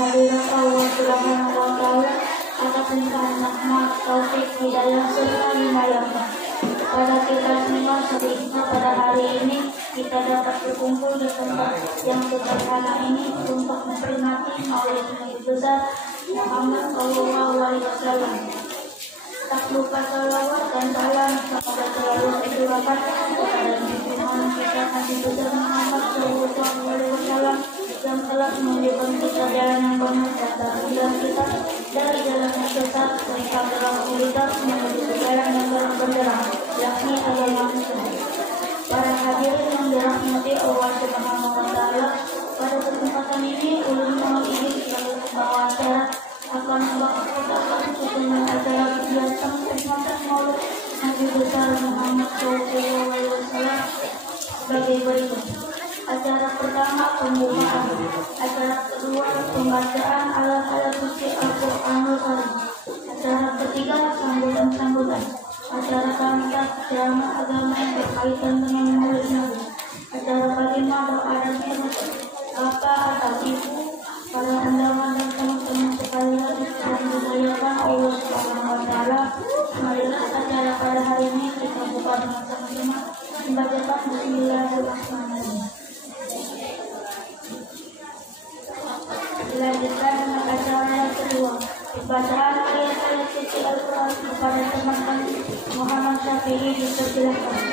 kehadirat Allah Subhanahu wa Ta'ala atas limpahan rahmat, taufik, hidayah serta inayahnya. Pada kita semua sehingga pada hari ini kita dapat berkumpul di tempat yang sederhana ini untuk memperingati Maulid Nabi besar Muhammad Sallallahu Alaihi Wasallam. Tak lupa salawat dan salam semoga selalu tercurahkan kepada junjungan kita Nabi besar Muhammad Sallallahu Alaihi Wasallam yang telah menunjukkan kita jalan yang benar dan menjauhkan kita dari jalan yang sesat serta beraktivitas menuju jalan yang terang benderang, yakni agama Islam. Para hadirin yang dirahmati Allah Subhanahu wa Ta'ala, pada kesempatan ini ulun mohon izin selalu membawa acara akan membawakan sejumlah acara kegiatan peringatan Maulid Nabi besar Muhammad Sallallahu Alaihi Wasallam sebagai berikut. Acara pertama pembukaan, acara kedua pembacaan alat-alat suci Al-Quranul Karim, acara ketiga sambutan, acara keempat ceramah agama yang berkaitan dengan Maulid Nabi, acara kelima doa dan khidmat. Bapak atau ibu, para undangan dan teman-teman sekalian yang dimuliakan Allah Subhanahu wa Ta'ala, marilah acara pada hari ini kita buka dengan sama-sama membacakan Bismillahirrahmanirrahim. Dilanjutkan dengan acara yang kedua, bacaan ayat-ayat suci Al-Quran kepada teman-teman Muhammad Syafi'i dipersilakan.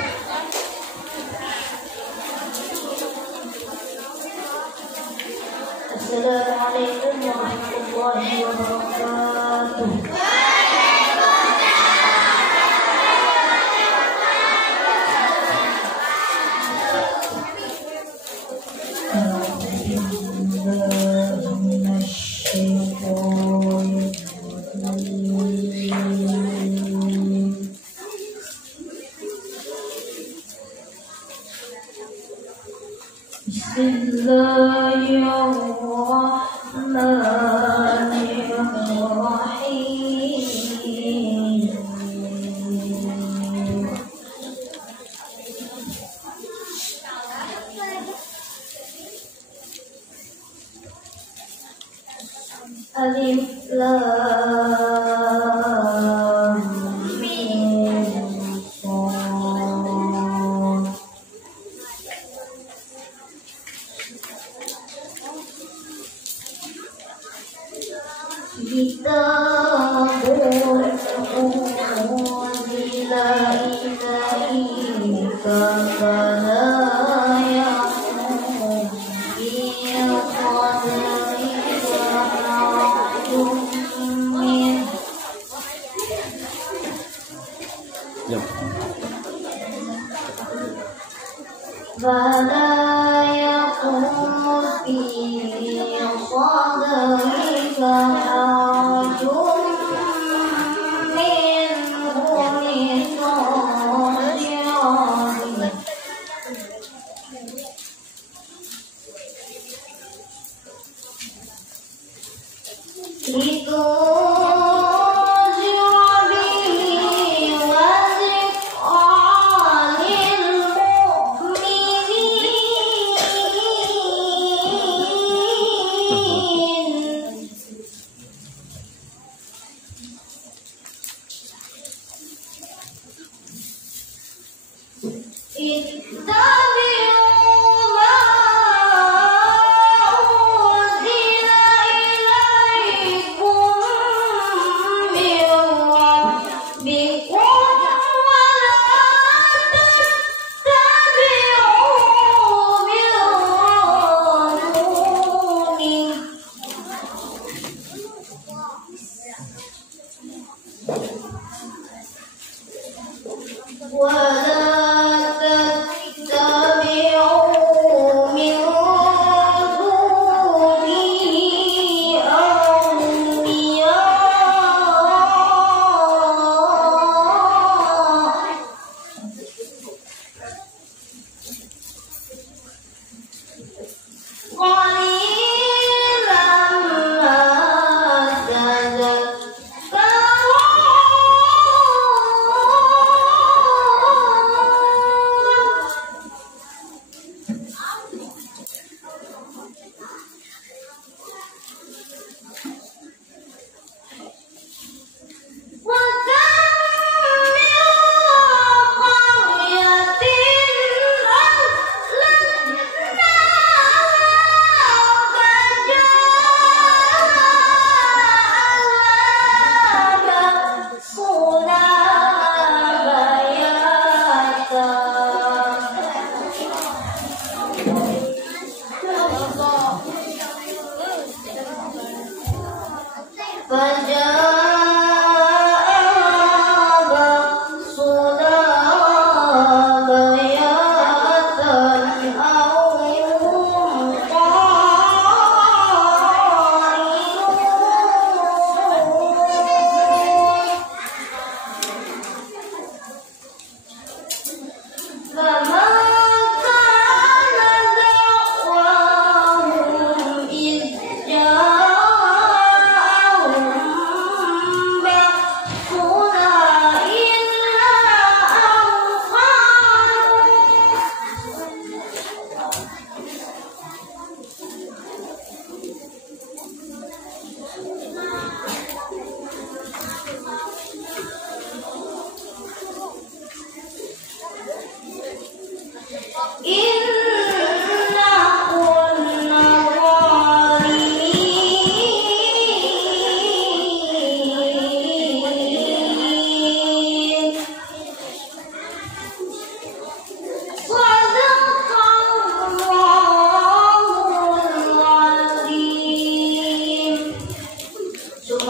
Assalamualaikum warahmatullahi wabarakatuh. Alif Lam Mim Shad. Kitabun unzila ilaika fala yakun fi qadrika min. Fala yakun fi qadrika harajun minhu litajirani. ولا تتبعوا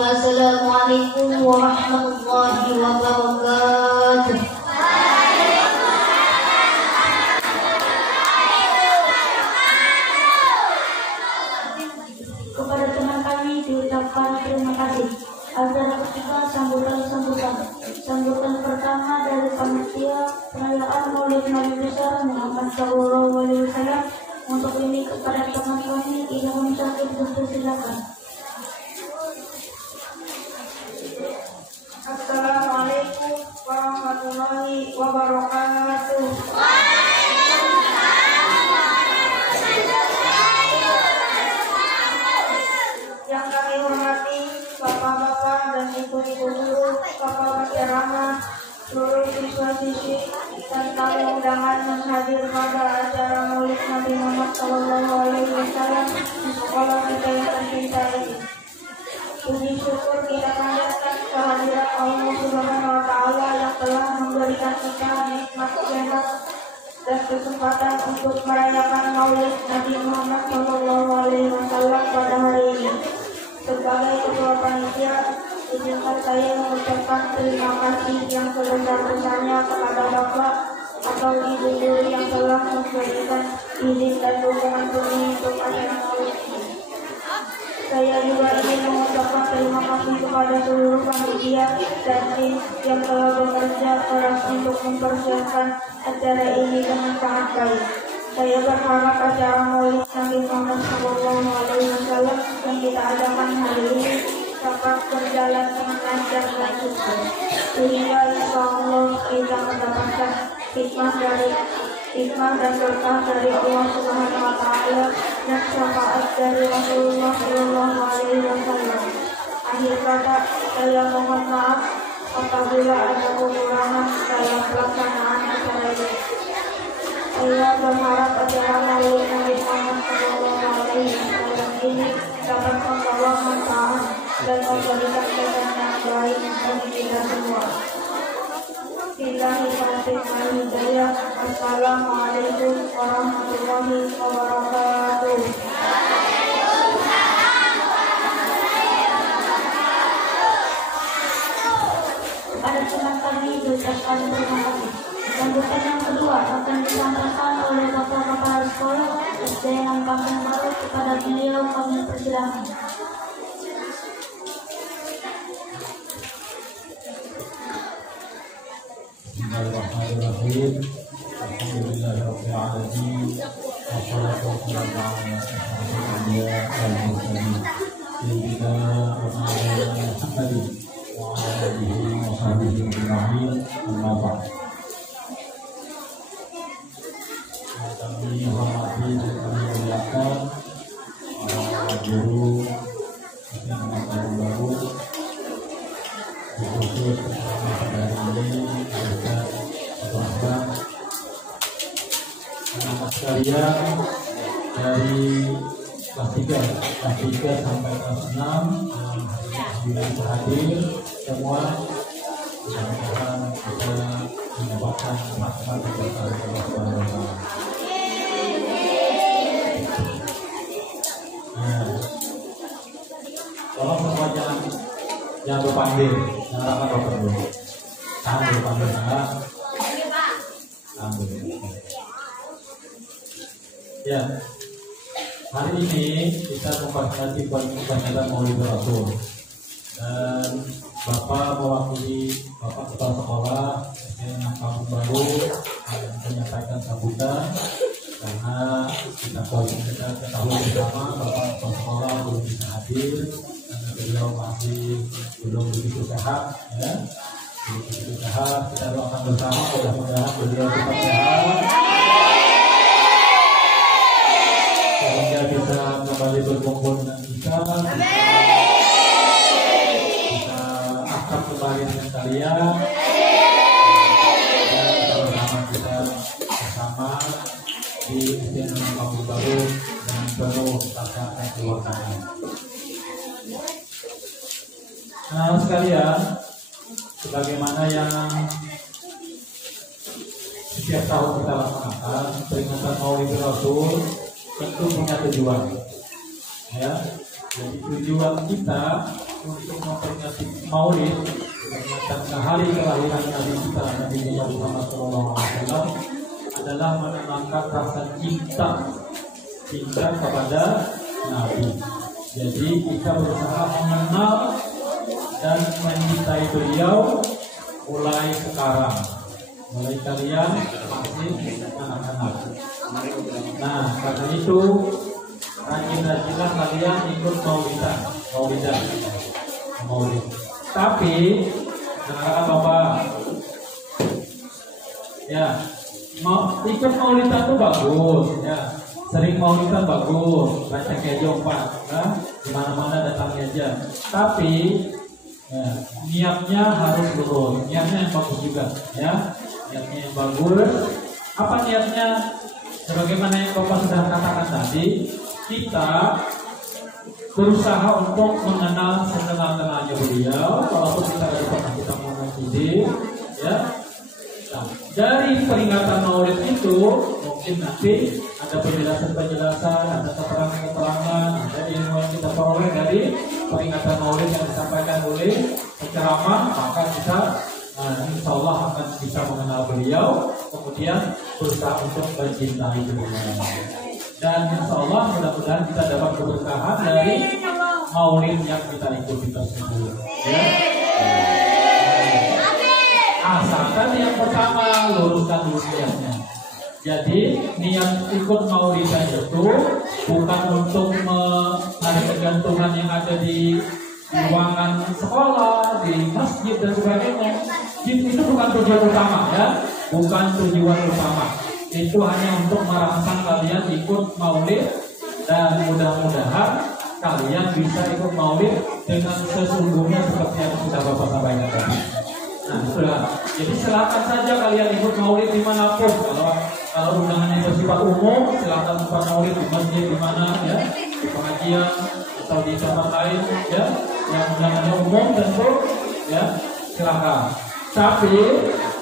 Assalamualaikum warahmatullahi wabarakatuh. Kepada teman kami diucapkan terima kasih. Acara ketiga sambutan pertama dari panitia perayaan Maulid Nabi besar Muhammad Sallallahu Alaihi Wasallam. Untuk ini kepada teman kami Ilham Syakir, silakan. Assalamualaikum warahmatullahi wabarakatuh. Yang kami hormati bapak-bapak dan ibu-ibu guru, bapak penceramah, seluruh siswa-siswi dan tamu undangan yang hadir pada acara Maulid Nabi Muhammad Sallallahu Alaihi Wasallam di sekolah kita yang tercinta ini. Puji syukur kita panjatkan kehadiran Allah Subhanahu wa Ta'ala yang telah memberikan kita nikmat sehat dan kesempatan untuk merayakan Maulid Nabi Muhammad Sallallahu Alaihi Wasallam pada hari ini. Sebagai ketua panitia, izinkan saya mengucapkan terima kasih yang sebesar-besarnya kepada Bapak atau Ibu Guru yang telah memberikan izin dan dukungan penuh untuk acara Maulid ini. Saya juga ingin mengucapkan terima kasih kepada seluruh panitia dan tim yang telah bekerja keras untuk mempersiapkan acara ini dengan sangat baik. Saya berharap acara Maulid Nabi Muhammad Sallallahu Alaihi Wasallam yang kita adakan hari ini dapat berjalan dengan lancar dan sukses, sehingga insya Allah kita mendapatkan hikmah dan berkah dari Allah Subhanahu wa Ta'ala dan syafaat dari Rasulullah Sallallahu Alaihi Wasallam. Akhir kata, saya mohon maaf apabila ada kekurangan dalam pelaksanaan acara ini. Saya berharap acara Maulid Nabi Muhammad Sallallahu Alaihi Wasallam ini dapat membawa manfaat dan memberikan kesan yang baik bagi kita semua. Bismillahirrahmanirrahim. Assalamualaikum warahmatullahi wabarakatuh. Kepada teman kami diucapkan terima kasih. Sambutan yang kedua akan disampaikan oleh Bapak Kepala Sekolah SD Kampung Baru. Kepada beliau kami persilakan. Bismillahirrahmanirrahim. Alhamdulillahirabbil alamin. Wassalatu wassalamu ala asyrofil anbiya'i wal mursalin. Sayyidina wa maulana Muhammadin wa ala alihi wa sahbihi ajma'in. Amma ba'd. Kami hormati dan kami muliakan para guru yang baru, khusus pada hari ini ada Bapak anak sekalian dari kelas 3 sampai kelas 6 yang hadir semua, mudah-mudahan bisa mendapatkan rahmat dari Allah Subhanahu wa Ta'ala. Tolong semuanya yang berpanggil, yang akan bapak dulu. Tahan berpanggil sana. Ambil. Ya, hari ini kita memperingati peringatan Maulid Rasul dan Bapak mewakili Bapak Kepala Sekolah yang Kampung Baru menyampaikan sambutan karena kita ketahui bersama Bapak Kepala Sekolah belum bisa hadir karena beliau masih belum begitu sehat, ya. Belum begitu sehat. Kita doakan bersama mudah-mudahan beliau tetap sehat sehingga bisa kembali berkumpul dengan kita. Bisa akrab kembali dengan kalian dan bersama kita bersama di SDN Kampung Baru dengan penuh rasa kekeluargaan. Nah sekalian, sebagaimana yang setiap tahun kita laksanakan, peringatan Maulid Rasul tentu punya tujuan, ya. Jadi tujuan kita untuk memperingati Maulid, peringatan hari kelahiran Nabi kita Nabi Muhammad SAW adalah menanamkan rasa cinta kepada Nabi. Jadi kita berusaha mengenal dan mencintai beliau mulai sekarang, mulai kalian masih anak-anak. Nah, karena itu rajin-rajinlah kalian ikut maulid. Tapi, anak-anak Bapak, ya, ikut maulidan itu bagus, ya. Sering maulidan bagus, baca kejo 4, ya. Dimana-mana datangnya aja. Tapi ya, niatnya harus lurus, niatnya yang bagus juga, ya. Niatnya yang bagus. Apa niatnya? Sebagaimana yang Bapak sudah katakan tadi, kita berusaha untuk mengenal sekenal-kenalnya beliau, walaupun kita tidak pernah kita mengenal, ya. Nah, dari peringatan Maulid itu mungkin nanti ada penjelasan, ada keterangan, ada ilmu yang kita peroleh dari peringatan Maulid yang disampaikan oleh penceramah, maka kita insya Allah akan bisa mengenal beliau, kemudian berusaha untuk mencintai beliau. Dan insya Allah mudah-mudahan kita dapat keberkahan dari Maulid yang kita ikuti tersebut, ya. Asalkan yang pertama luruskan dulu niatnya. Jadi niat ikut maulidan itu bukan untuk menarik kegantungan yang ada di ruangan sekolah, di masjid dan sebagainya. Itu bukan tujuan utama, ya. Bukan tujuan utama. Itu hanya untuk merangsang kalian ikut maulid dan mudah-mudahan kalian bisa ikut maulid dengan sesungguhnya seperti yang sudah Bapak sampaikan tadi. Nah, sudah. Jadi silakan saja kalian ikut maulid dimanapun. Kalau undangannya bersifat umum, silakan ikut maulid di masjid di mana, ya, di pengajian atau di tempat lain, ya, yang undangannya umum tentu, ya, silakan. Tapi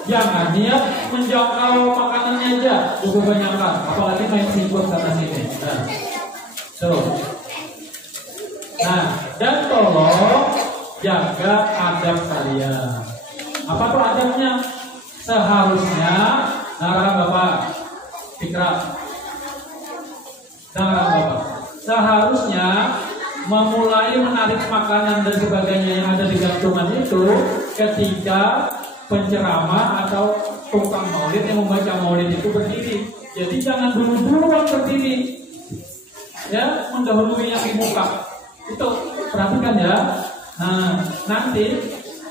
jangan niat menjangkau makanannya aja, cukup banyakkan, apalagi main singkut sana sini. Nah, dan tolong jaga adab kalian. Apa tuh adabnya? Seharusnya, Bapak, Fikra, Bapak, seharusnya memulai menarik makanan dan sebagainya yang ada di gantungan itu ketika penceramah atau tukang maulid yang membaca maulid itu berdiri. Jadi jangan dulu-duluan berdiri, ya, mendahului yang di muka. Itu perhatikan, ya. Nah, nanti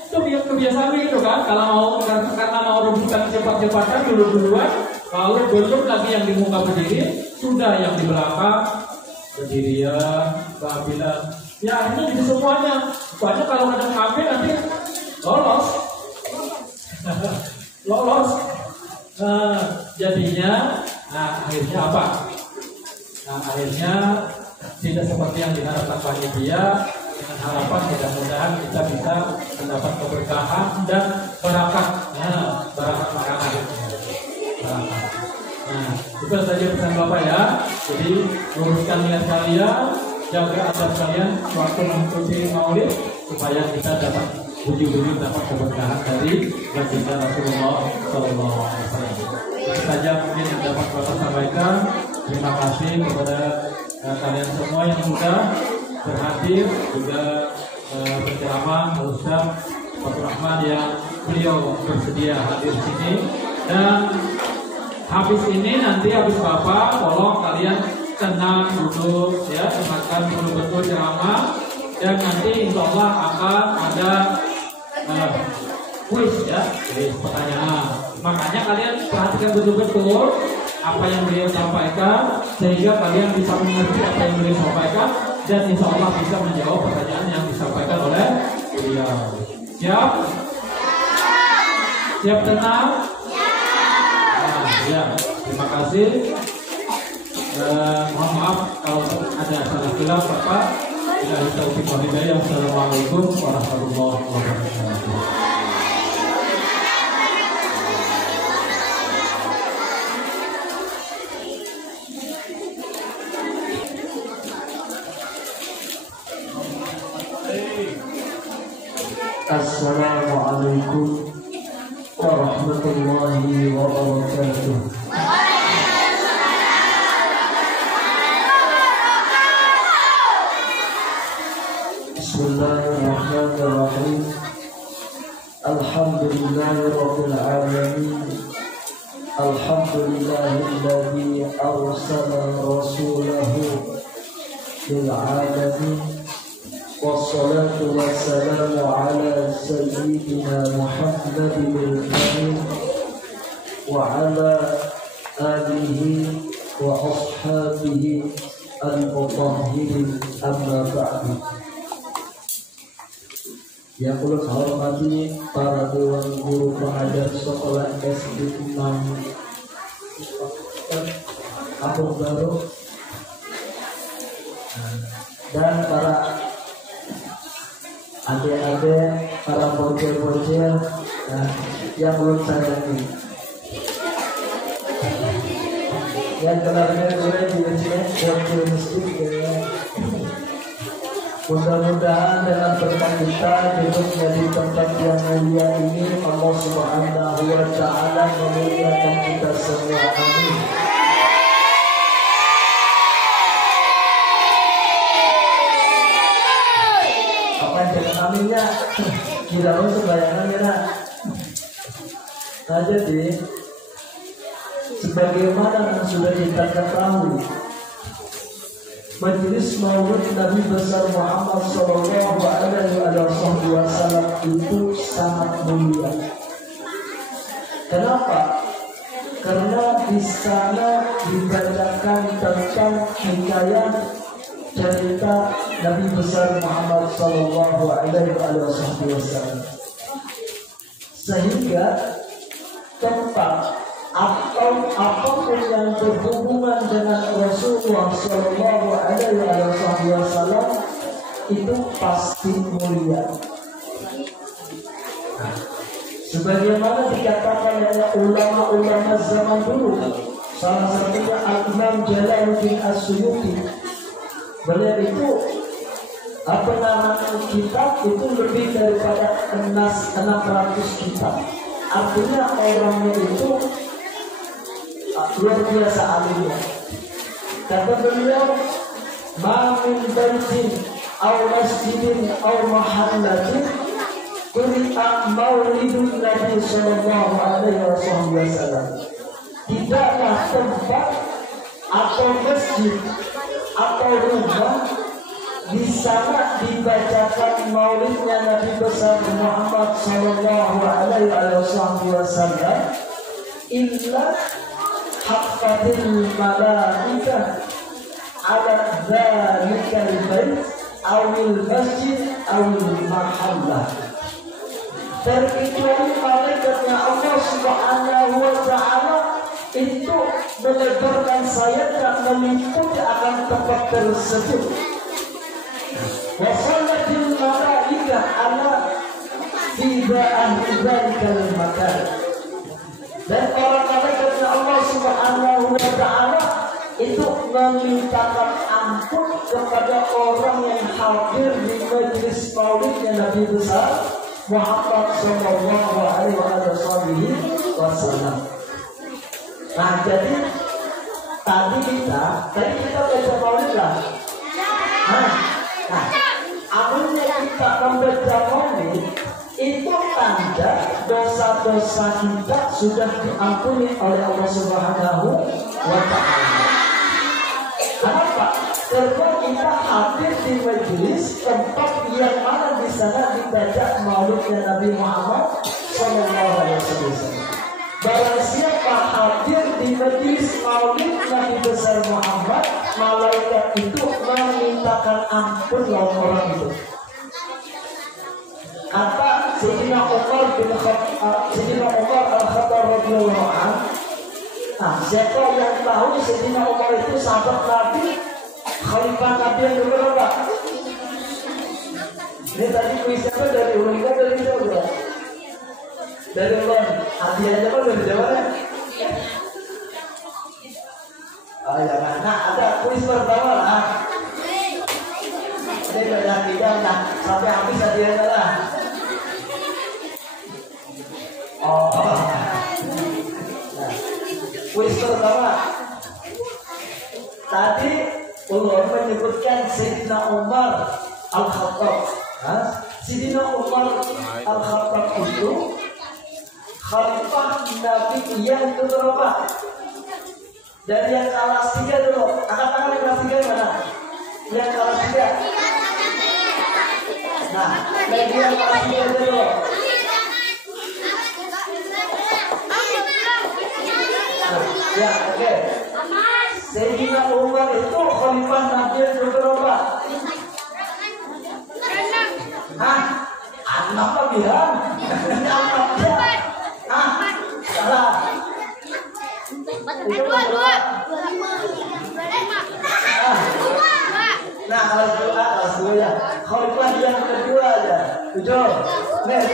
itu kebiasaan begitu kan, kalau mau karena mau rebutan cepat-cepatan dulu-duluan, lalu belum lagi yang di muka berdiri, sudah yang di belakang berdirian, keambilan, ya ini jadi semuanya. Soalnya kalau ada ngambil nanti lolos. Nah, jadinya, akhirnya apa? Akhirnya tidak seperti yang diharapkan panitia. Dengan harapan mudah-mudahan kita bisa mendapat keberkahan dan barakat makanan. Nah, itu saja pesan Bapak, ya. Jadi luruskan niat kalian, jaga adab kalian waktu mengikuti maulid. supaya kita dapat ujung-ujung dapat keberkahan dari baginda Rasulullah Sallallahu Alaihi Wasallam. Itu saja mungkin yang dapat Bapak sampaikan. Terima kasih kepada kalian semua yang sudah berhadir, juga berceramah, Ustaz Fatur Rahman yang beliau bersedia hadir di sini. Dan habis ini nanti habis Bapak, tolong kalian tenang duduk ya, dengarkan betul-betul ceramah, dan nanti insya Allah akan ada kuis ya, kuis pertanyaan. Makanya kalian perhatikan betul-betul apa yang beliau sampaikan, sehingga kalian bisa mengerti apa yang beliau sampaikan, dan insya Allah bisa menjawab pertanyaan yang disampaikan oleh beliau. Siap? Siap tenang? Nah, ya, terima kasih. Mohon maaf kalau ada salah khilaf Bapak. Billahi taufiq wal hidayah. Assalamualaikum warahmatullahi wabarakatuh. Assalamualaikum warahmatullahi wabarakatuh. Bismillahirrahmanirrahim. Alhamdulillahirabbil alamin. Alhamdulillahilladzi arsala rasulahu lil alamin. Wassalatu wassalamu ala sayyidina Muhammadin al-amin wa ala alihi wa ashabihi al-mutahhirin, amma ba'du. Yang ulun hormati para dewan guru pengajar sekolah SD 6 Kampung Baru, dan para adik-adik, para bocil-bocil yang belum sayangi. Yang kenalnya gue di sini bocil miskin ya. Mudah-mudahan dengan berkat kita hidupnya di tempat yang mulia ini, Allah Subhanahu wa Ta'ala memuliakan kita semua. Amin. Apa yang jangan aminnya? Gila lo sebayangan ya. Nah jadi sebagaimana yang sudah kita ketahui, Majelis Maulid Nabi besar Muhammad Sallallahu Alaihi Wasallam itu sangat mulia. Kenapa? Karena di sana dibacakan tentang hikayat cerita Nabi besar Muhammad Sallallahu Alaihi Wasallam, sehingga tempat atau apapun yang berhubungan dengan Rasulullah Sallallahu Alaihi Wasallam itu pasti mulia. Sebagaimana dikatakan oleh ulama-ulama zaman dulu, salah satunya Al-Imam Jalaluddin As-Suyuti, beliau itu kitab itu lebih daripada 600 kitab. Artinya orangnya itu luar biasa alimnya. Kata beliau, "Ma min baitin aw masjidin aw mahallatin quri'a maulidun Nabi sallallahu alaihi wasallam." Tidaklah tempat atau masjid atau rumah di sana dibacakan maulidnya Nabi besar Muhammad sallallahu alaihi wasallam illa haqqatil malaikah ala dhalikal bait awil masjid awil mahallah. Terkecuali malaikatnya Allah Subhanahu wa Ta'ala itu melebarkan sayapnya meliputi akan tempat tersebut. Wa sallatil malaikah ala bida'an dhalikal makan. Dan orang malaikatnya Allah Subhanahu wa Ta'ala itu memintakan ampun kepada orang yang hadir di majelis maulidnya Nabi besar Muhammad Sallallahu Alaihi Wasallam. Nah, jadi tadi kita baca maulid lah. Nah, amalnya kita membaca maulid itu tanda dosa-dosa kita sudah diampuni oleh Allah Subhanahu wa Ta'ala. Kenapa? Karena kita hadir di majelis tempat yang mana di sana dibaca maulidnya Nabi Muhammad Sallallahu Alaihi Wasallam. Barang siapa hadir di majelis maulid Nabi besar Muhammad, malaikat itu memintakan ampun lawan orang itu. Kata Sayyidina Umar Al-Khattab radhiyallahu anhu. Nah, siapa yang tahu Sayyidina Umar itu sahabat Nabi, khalifah Nabi yang berapa? Ini tadi kuisnya tuh dari ulun kan dari siapa? Dari ulun. Hadiahnya kan dari Jawa kan? Oh jangan. Nah, ada kuis pertama lah. Ini banyak tidak, nah sampai habis hadiahnya lah. Oh, nah, kuis pertama. Tadi ulun menyebutkan Sayyidina Umar Al-Khattab. Sayyidina Umar Al-Khattab itu khalifah Nabi yang keberapa? Dari yang kelas 3 dulu. Angkat tangan yang kelas 3 mana? Yang kelas 3. Nah, dari yang kelas 3 dulu. Ya, oke. Sayyidina Umar itu khalifah Nabi yang keberapa? Anak apa bilang? Salah. Dua. Nah, kelas 2 ya. Khalifah yang kedua aja. 7. Nih.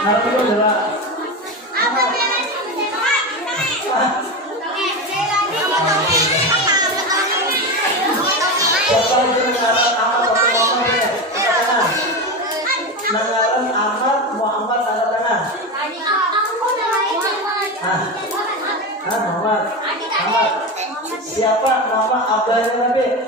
Nah, itu adalah Nangaran Ahmad Muhammad tanda tangan. Muhammad. Siapa nama abahnya Nabi?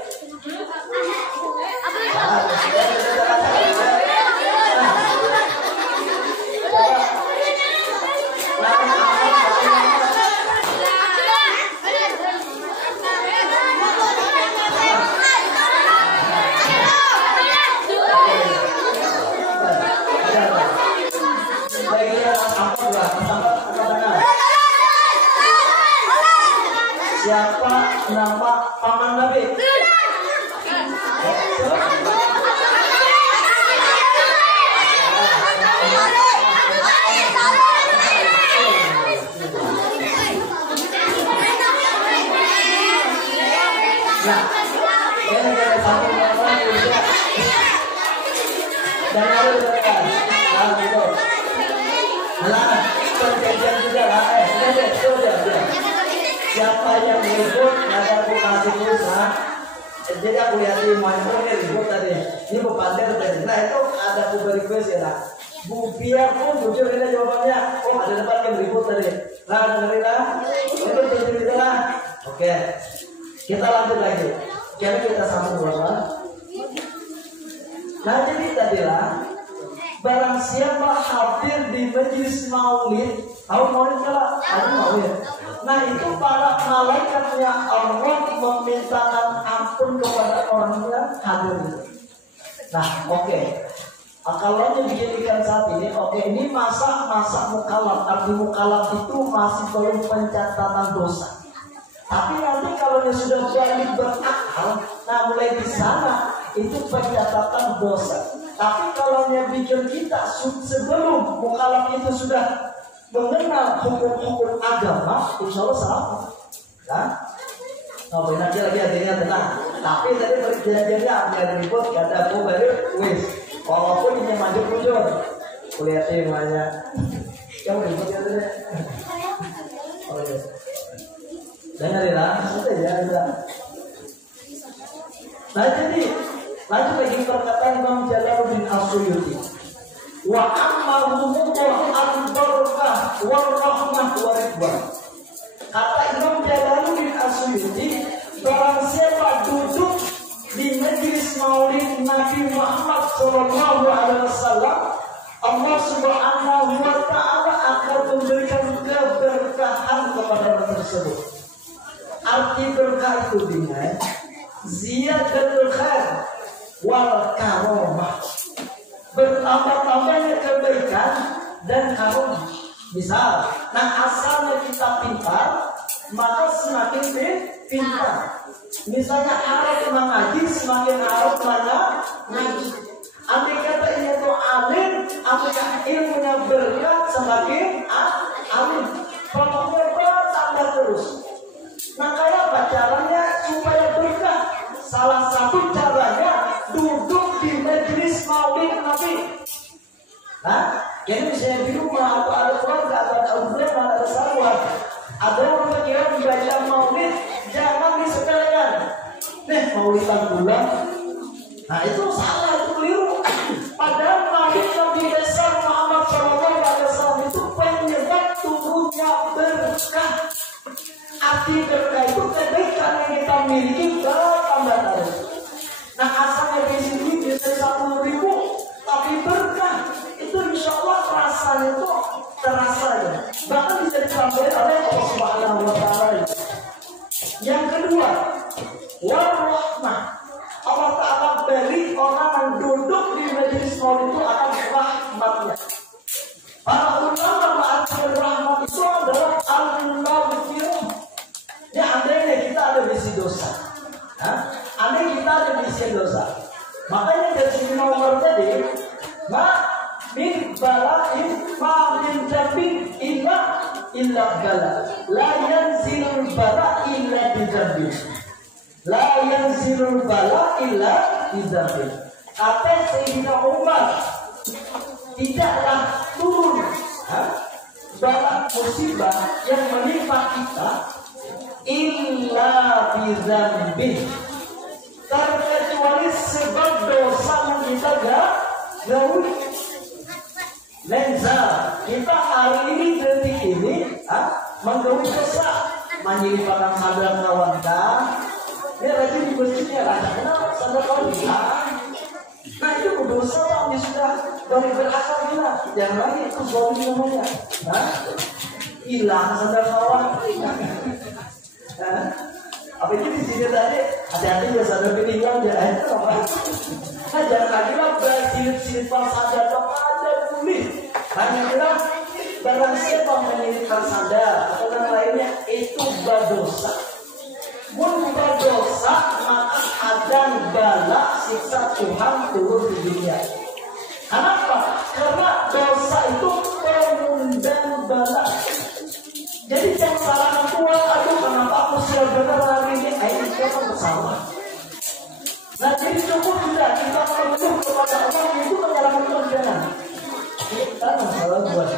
Siapa nama paman Nabi? Nah, ini dari satu nama juga. Dan lalu dekat, gitu. Nah, perjanjian juga lah. Sudah. Siapa yang ribut, nanti aku kasih pulsa. Jadi aku lihat di mana ini ribut tadi. Ini Bu Pandir tadi. Nah itu ada aku request ya lah. Bu biarpun jujur ini jawabannya. Oh ada tempat yang ribut tadi. Nah dengerin lah. Itu cerita lah. Oke. Kita lanjut lagi. Jadi kita sambung berapa? Nah jadi tadilah. Barang siapa hadir di majelis maulid, tahu maulid kalau ada maulid. Nah itu para malaikatnya Allah memintakan ampun kepada orang yang hadir. Nah oke. Kalau dijadikan saat ini, ini masa mukalaf. Arti mukalaf itu masih belum pencatatan dosa. Tapi nanti kalau dia sudah balik berakal, nah mulai di sana itu pencatatan dosa. Tapi kalau yang bikin kita sebelum mukalaf itu sudah mengenal hukum-hukum agama, insya Allah sama, kan? Nah, nanti lagi adanya tenang. Tapi tadi perjanjiannya ada ribut, kata aku baru wis. Walaupun ini maju mundur, kulihatnya banyak. Yang ribut ya tadi. Dengerin lah, sudah ya, sudah. Nah jadi lanjut lagi perkataan Imam Jalaluddin As-Suyuti. Wa amma rumullah al-barakah war-rahmah war-ridwan. Kata Imam Jalaluddin As-Suyuti, barang siapa duduk di majelis maulid Nabi Muhammad SAW, Allah Subhanahu wa Ta'ala akan memberikan keberkahan kepada orang tersebut. Arti berkah itu dengan ziyadatul khair wal karomah, bertambah-tambahnya kebaikan dan karomah. Misal, nah asalnya kita pintar, maka semakin pintar. Misalnya Arab mengaji, semakin Arab mana ngaji. Andai kata ini itu alim, apakah ilmunya berkah, semakin alim. Pokoknya bertambah terus. Nah kayak apa caranya supaya berkah? Salah satu caranya duduk di majelis maulid Nabi. Nah, jadi misalnya di rumah atau ada keluarga atau ada ulama ada sahabat, ada orang berkira membaca maulid, jangan disepelekan. Maulidan bulan, nah itu salah, itu keliru. Padahal Nabi besar Muhammad SAW itu penyebab turunnya berkah. Arti berkah itu kebaikan yang kita miliki bertambah terus. Nah asalnya di sini bisa 10.000, tapi berkah itu insya Allah rasanya itu terasa ya. Bahkan bisa disampaikan oleh Allah Subhanahu wa Ta'ala. Yang kedua, warahmah. Allah Ta'ala beri orang yang duduk di majelis maulid itu akan rahmatnya. Para ulama mengatakan rahmat itu adalah al-maghfirah. Ya andainya kita ada misi dosa, andai kita ada misi dosa, makanya dari sini nomor tadi, min bala'in ma min jambin illa bala, la yanzilul bala illa bijambin, la yanzilul bala illa bijambin. Kata Sayyidina Umar, tidaklah turun bala musibah yang menimpa kita illa bizambin, terkecuali sebab dosa yang kita gaul. Lensa kita hari ini detik ini menggaul dosa, menyelipakan sadar kawan kan, dia rajin di masjidnya kan, kenapa sadar kawan kita? Nah itu berdosa yang sudah dari berakal gila, yang lain itu zolim namanya, hilang sadar kawan. Apa itu di sini tadi? Hati-hati ya sadar ketinggalan ya. Nah jangan lagi lah bersilit-silit sadar ada kulit. Hanya bilang barang siapa menyilitkan sadar atau yang lainnya itu berdosa. Mun berdosa maka ada bala siksa Tuhan turun di dunia. Kenapa? Karena dosa itu pengundang bala. Jadi jangan salahkan Tuhan, aduh kenapa aku sudah benar hari ini, ini siapa bersalah. Nah jadi cukup tidak kita mengeluh kepada Allah itu menyalahkan Tuhan, jangan. Kita masalah Tuhan.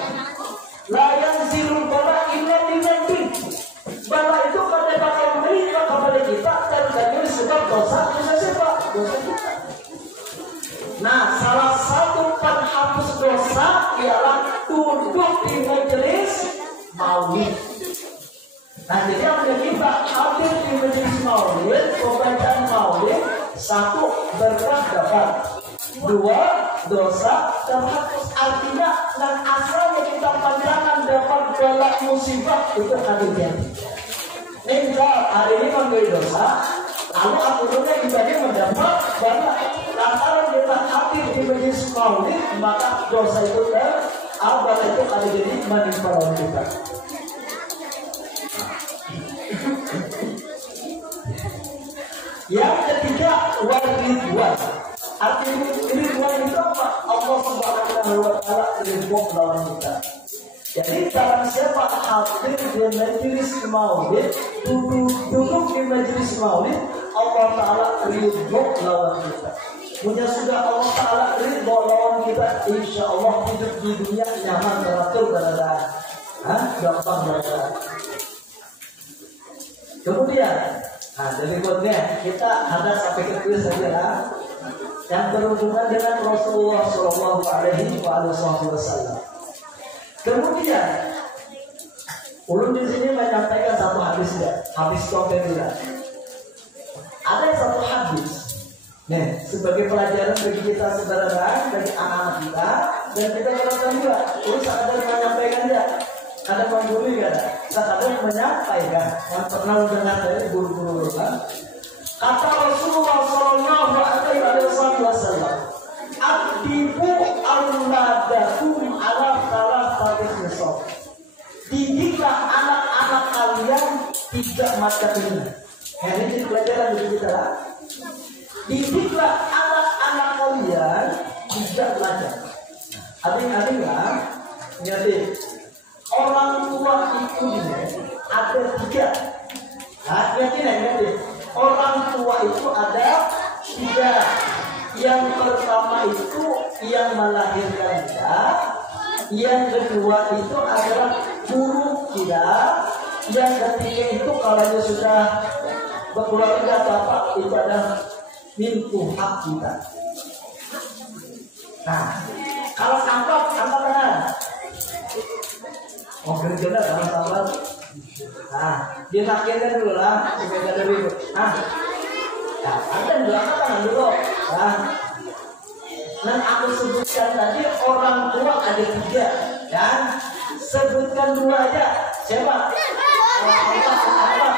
Layan zilul bala illa dijantin. Bala itu kada bakal menimpa kepada kita terjadi sebab dosa siapa? Dosa kita. Nah salah satu penghapus dosa ialah duduk di majelis maulid. Nah jadi yang kita hadir di majelis maulid, pembacaan maulid, satu berkah dapat, dua dosa terhapus. Artinya dan asalnya kita panjangan dapat bala musibah itu hadirnya. Enggak hari ini menggait dosa, lalu akhirnya ibadah mendapat bala. Lantaran kita hadir di majelis maulid, maka dosa itu bala itu ada jadi menimpa lawan kita. Yang ketiga waridwan. Arti ridwan itu apa? Allah Subhanahu wa Ta'ala ridho lawan kita. Jadi barang siapa hadir di majelis maulid, duduk di majelis maulid, Allah Ta'ala ridho lawan kita. Punya sudah Allah Ta'ala ridho lawan kita, insya Allah hidup di dunia nyaman, teratur, beradaan, gampang beradaan. Kemudian, nah berikutnya kita ada sampai ke kuis saja lah, yang berhubungan dengan Rasulullah Shallallahu Alaihi Wasallam. Kemudian, ulun di sini menyampaikan satu hadis ya, hadis konkret juga. Ada satu hadis, nih sebagai pelajaran bagi kita saudara, bagi anak-anak kita, dan kita terapkan juga. Terus ada menyampaikan ya. Ada pengguru ya, ada yang menyampaikan, yang pernah mendengar dari guru-guru kan. Kata Rasulullah Shallallahu Alaihi Wasallam, "Adibu auladakum ala thalathati khisal." Didiklah anak-anak kalian tidak macam ini. Ini jadi pelajaran bagi kita lah. Didiklah anak-anak kalian tidak macam. Adik-adik lah, ngerti. Orang tua itu ada tiga. Nah, ngerti. Orang tua itu ada tiga. Yang pertama itu yang melahirkan kita. Yang kedua itu adalah guru kita. Yang ketiga itu kalau sudah berkeluarga bapak itu adalah mintu hak kita. Nah, kalau angkat tangan. Oh, kerjanya sama sahabat. Nah, dia makinkan dulu lah, supaya ada ribut. Nah, ada dua tangan dulu. Nah, aku sebutkan tadi orang tua ada tiga, dan sebutkan dua aja. Siapa? Apa?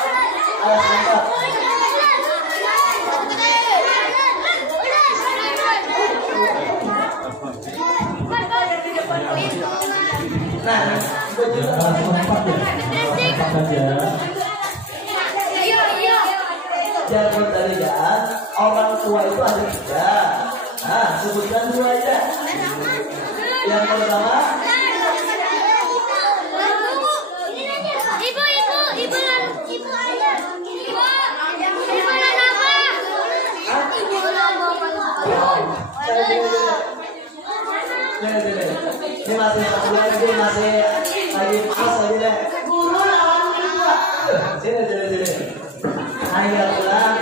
Nah, jangan tadi kan, orang tua itu ada tiga. Nah, sebutkan dua aja. Yang pertama, ini masih satu lagi, masih lagi pas lagi deh. Guru lawan tua. Sini. Ayo pulang.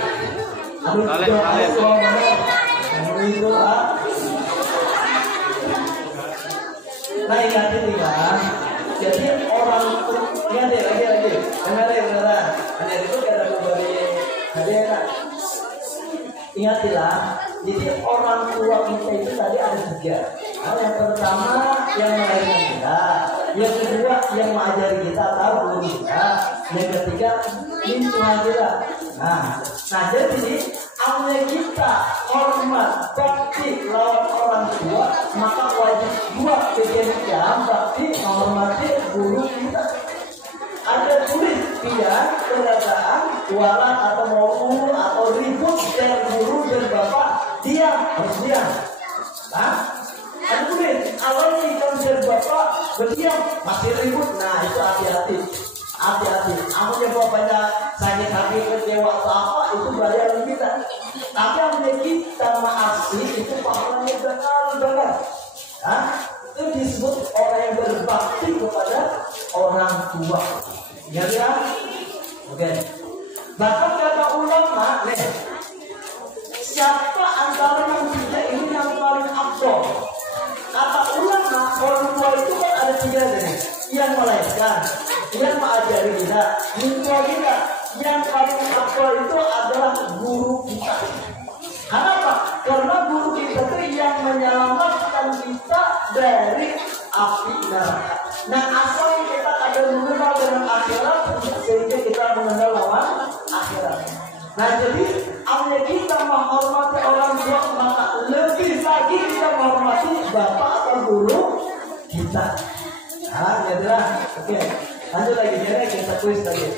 Itu Nah ingatin nih kan. Jadi orang ingat deh lagi. Beneran. Bener itu ada kembali. Ingatilah. Jadi orang tua kita itu tadi ada tiga. Nah, yang pertama yang melahirkan kita, yang kedua yang mengajari kita tahu guru kita, yang ketiga lingkungan kita. Nah jadi amnya kita hormat bakti lawan orang tua, maka wajib dua kegiatan bakti menghormati guru kita. Ada tulis pilihan keadaan jualan atau mau atau ribut dengan guru dan bapak, harus diam. Kemudian kalau kita dan bapak berdiam masih ribut, nah itu hati-hati. Amalnya bapaknya sakit hati kecewa atau apa itu bayaran kita. Tapi amalnya kita maafin itu pahalanya benar. Itu disebut orang yang berbakti kepada orang tua. Ya. Oke. Bahkan kata ulama, siapa antara yang tiga ini yang paling afdol? Kata ulama, orang tua itu kan ada tiga nih. Yang melahirkan, yang mengajari kita, minta kita. Yang paling afdol itu adalah guru kita. Kenapa? Karena guru kita itu yang menyelamatkan kita dari api neraka. Nah, asal kita ada mengenal dengan akhirat, sehingga kita mengenal lawan akhirat. Nah, jadi amnya kita menghormati orang tua, maka lebih lagi kita menghormati bapak atau guru kita. Nah, jadilah. Oke, lanjut lagi. Jadi kita kuis lagi.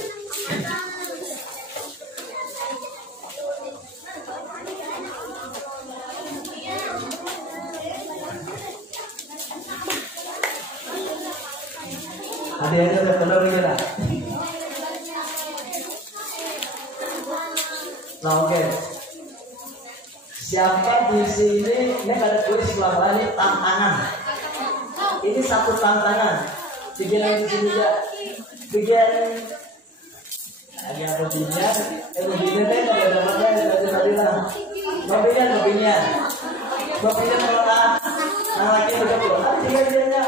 Ada udah keluar kita. Nah, oke. Siapa di sini? Ini ada tulis sebelah ini tantangan. Ini satu tantangan. Bikin di sini ya. Bikin Lagi yang lebihnya, lebihnya deh kalau ada mana tadi lah. Lebihnya. Kalau lagi betul, dia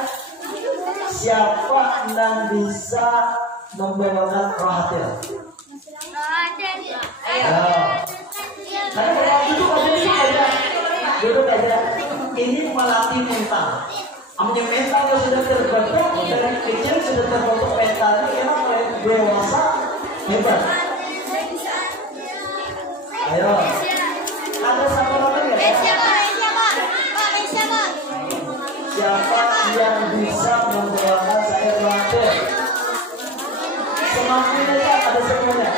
siapa yang bisa membawakan rohatil? Karena kalau itu duduk aja. Ini melatih mental. Amnya mental yang sudah terbentuk dari kecil sudah terbentuk mentalnya, karena mulai dewasa hebat. Ayo, ada satu orang ya? Siapa yang bisa membawakan saya rohatil? Semakin aja ada semuanya.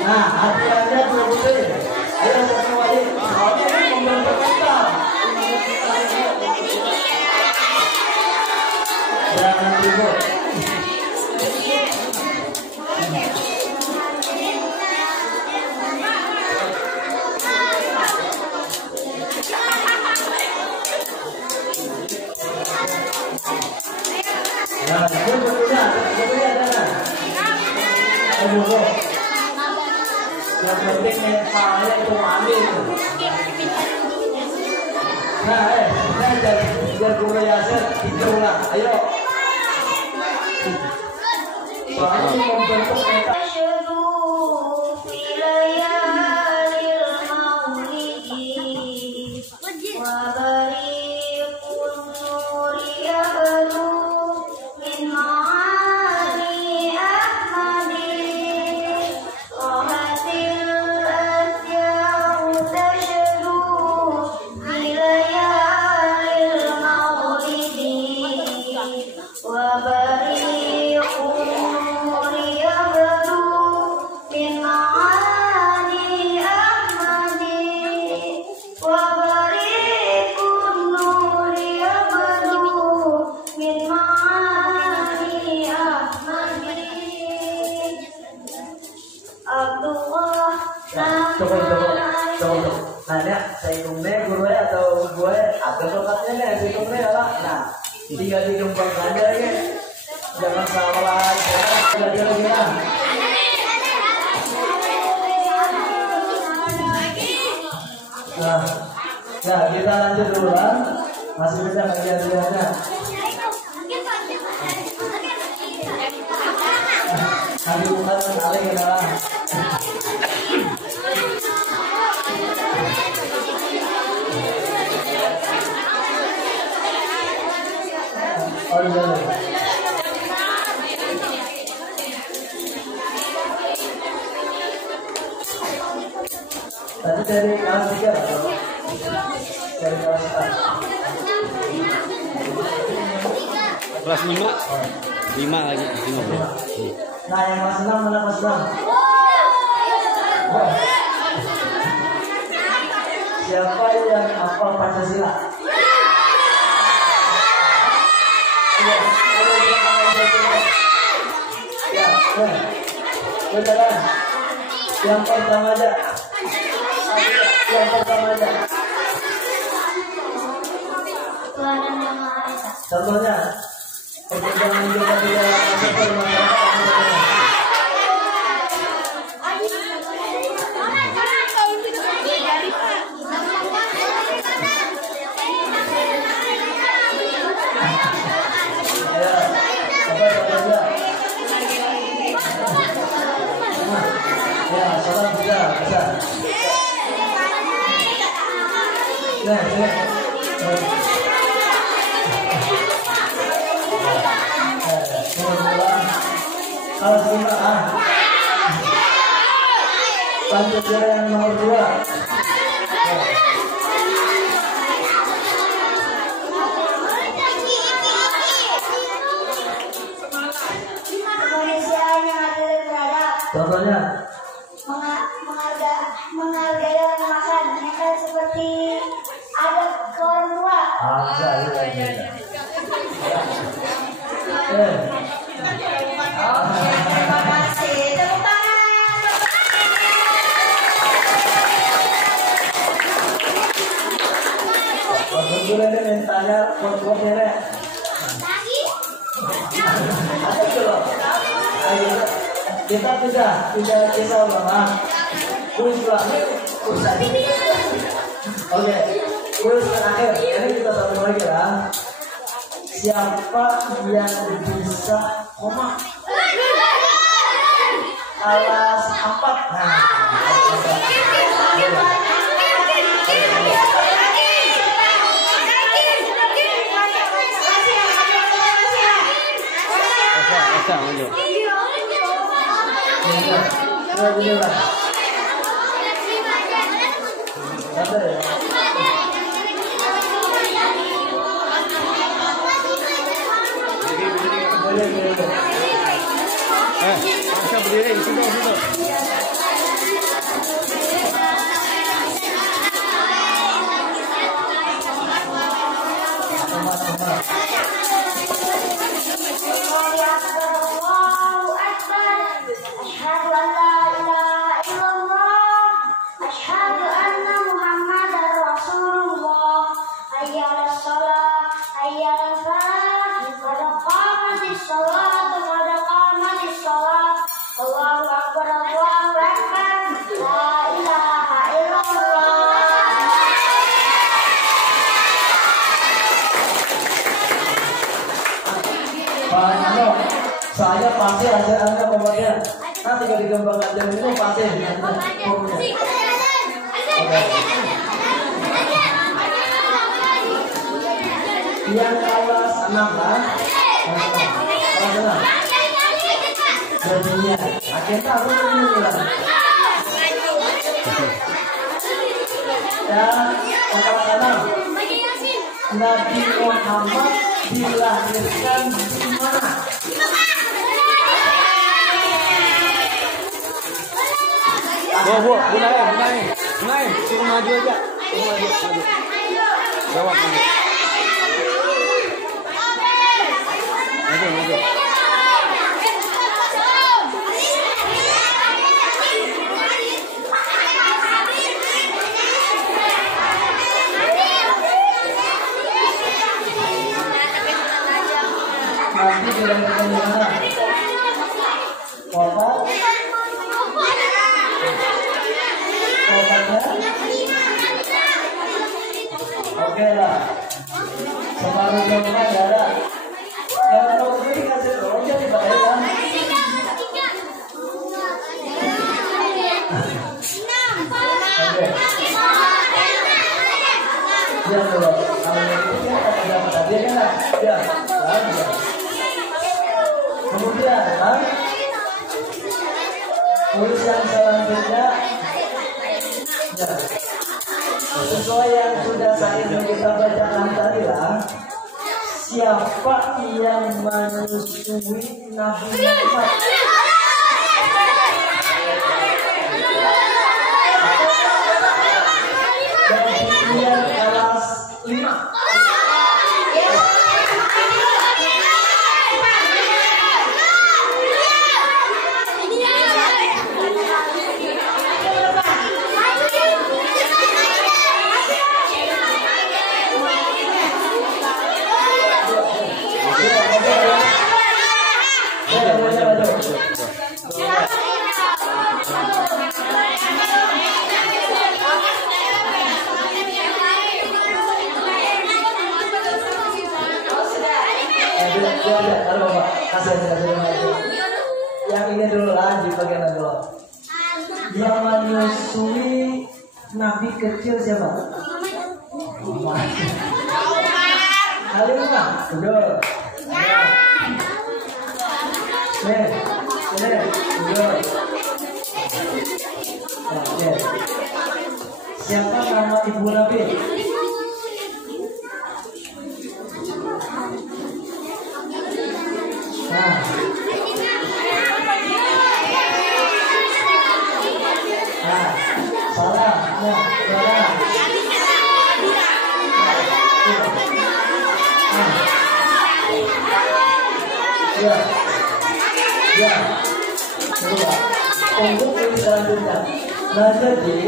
Nah, hati-hatinya dua putih. Ayo satu wajib. Soalnya ini membentuk mental. Jangan ribut. Nah, itu betulnya ada. Ayo, yang penting mentalnya itu ambil. Nah, biar guru Yasir diulang. Ayo. Soalnya membentuk mental. Coba. Nanya, saya kumne guru atau gue ada tokatnya nih, saya kumne lah. Nah, tinggal dikembangkan aja ya. Jangan salah, jangan belajar lagi lah. Nah, kita lanjut dulu lah. Masih bisa kajian-kajiannya. Nanti bukan sekali kita lah. Oh iya. Tadi dari kelas 3 atau dari kelas 4? Kelas 5? 5 lagi, 5. Nah, yang kelas 6 mana kelas 6? Siapa yang hafal Pancasila? Beneran. Yang pertama aja. Contohnya, perkembangan juga tidak seperti masyarakat. Ya, salam bisa. Kalau sebentar, lanjut yang nomor 2. Contohnya menghargai orang makan, kan seperti ada ke orang tua. Terima kasih. Tepuk tangan. ada quote-quote-nya Rek? Ada dulu. Ayo, kita tidak kisah banget. Kuis terakhir, oke, kuis terakhir. Ini kita satu lagi ya. Siapa yang bisa koma? Alas 4. Nah, bisa berdiri di situ. Saya pasti ajar Anda pembagian. Nanti kalau dikembangkan jam itu pasti. Yang kelas 6 kan? Kelas 6. Jadinya, akhirnya aku menunjukkan. Dan kelas 6. Nabi Muhammad dilahirkan di mana? Bu, naik, suruh maju aja, maju. Jawab maju. Nanti dilahirkan di mana? Kota? Oke lah, separuh jumlah ada. Yang mau beli kasih aja di bawah ya. Oke. Ya dulu, kalau ini ada pada dia kan? Ya, kemudian, tulis yang selanjutnya. Ya. Sesuai yang sudah kita bacakan tadi lah, siapa yang menyusui Nabi Muhammad? Dan dia kelas 5. Yang ini dulu lah di bagian dulu. Yang menyusui Nabi kecil siapa? Halimah, betul. Betul. Oke. Siapa nama ibu Nabi? Salah. Ya. Untuk selanjutnya. Nah jadi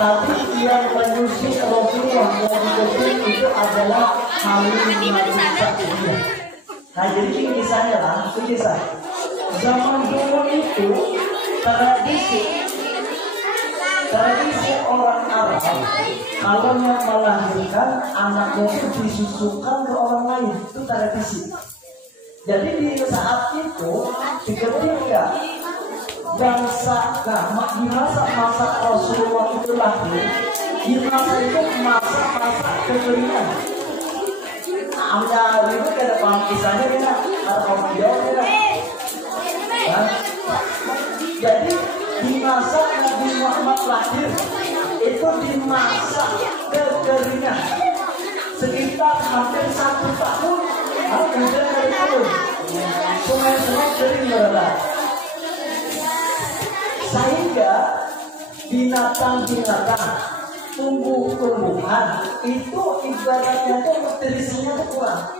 Tapi yang menyusun Rasulullah yang kecil itu adalah Halimah Sa'diyah. Nah jadi ini kisahnya lah, itu kisah. Zaman dulu itu tradisi orang Arab kalau yang melahirkan anaknya itu disusukan ke orang lain, itu tradisi. Jadi di saat itu ketika di masa Rasulullah itu lahir, di masa itu masa kekeringan. Amnya itu ada paham kisahnya kan, ada orang jauh kan. Jadi di masa Nabi Muhammad lahir itu di masa kekeringan sekitar hampir 1 tahun. Hujan dari turun, sungai-sungai kering berada. Sehingga binatang-binatang, tumbuh-tumbuhan itu ibaratnya itu nutrisinya itu kurang.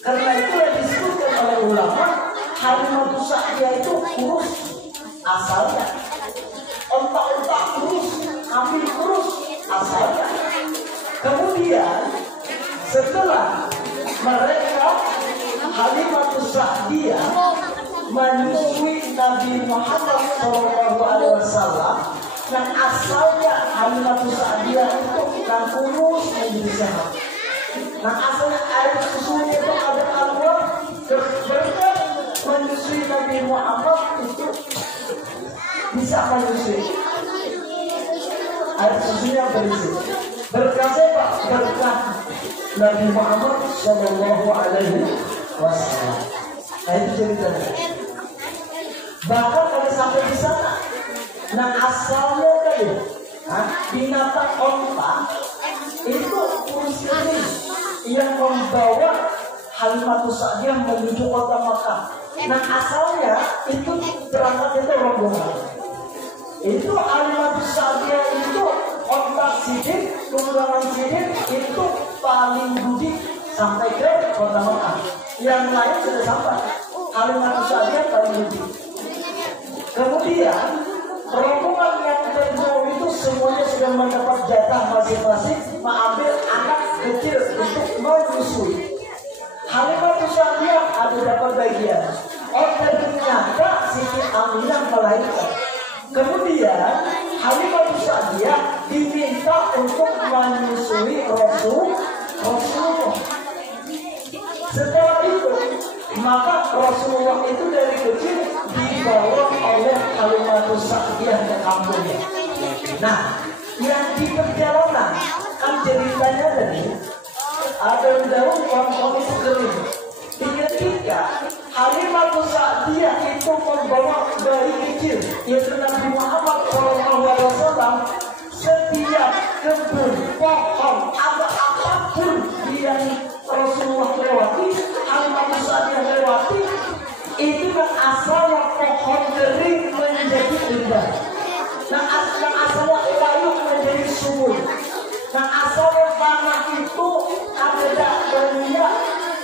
Karena itu yang disebutkan oleh ulama, Halimah Sa'diyah itu kurus asalnya, ontak-ontak kurus, kambing kurus asalnya. Kemudian setelah mereka Halimah Sa'diyah menyusui Nabi Muhammad SAW, dan asalnya Halimah Sa'diyah itu kan kurus menjadi sehat. Nah asalnya air susunya itu ada keluar berkat menyusui Nabi Muhammad itu bisa menyusui air susunya berisi. Berkah siapa? Berkah Nabi Muhammad Sallallahu Alaihi Wasallam. Nah itu ceritanya. Bahkan kalau sampai di sana, nah asalnya tadi, binatang onta itu kurus ini yang membawa Halimah Sa'diyah menuju kota Makkah. Nah asalnya itu berangkat itu rombongan. Itu Halimah Sa'diyah itu onta sidik, tunggangan sidik itu paling budi sampai ke kota Makkah. Yang lain sudah sampai. Halimah Sa'diyah paling budi. Kemudian rombongan yang kedua itu semuanya sudah mendapat jatah masing-masing mengambil anak kecil untuk menyusui. Halimah Sa'diyah ada dapat bagian. Ternyata Siti Aminah melahirkan. Kemudian Halimah Sa'diyah diminta untuk menyusui Rasulullah. Setelah itu maka Rasulullah itu dari kecil dibawa oleh Halimah Sa'diyah ke kampungnya. Nah, yang di perjalanan kan ceritanya tadi ada daun pohon itu kering. Ketika Halimah Sa'diyah itu membawa bayi kecil yaitu Nabi Muhammad SAW, setiap kebun pohon atau apapun yang Rasulullah lewati, Halimah Sa'diyah lewati, itu kan asalnya pohon kering menjadi indah. Nah asalnya layu menjadi subur. Nah asalnya tanah itu ada banyak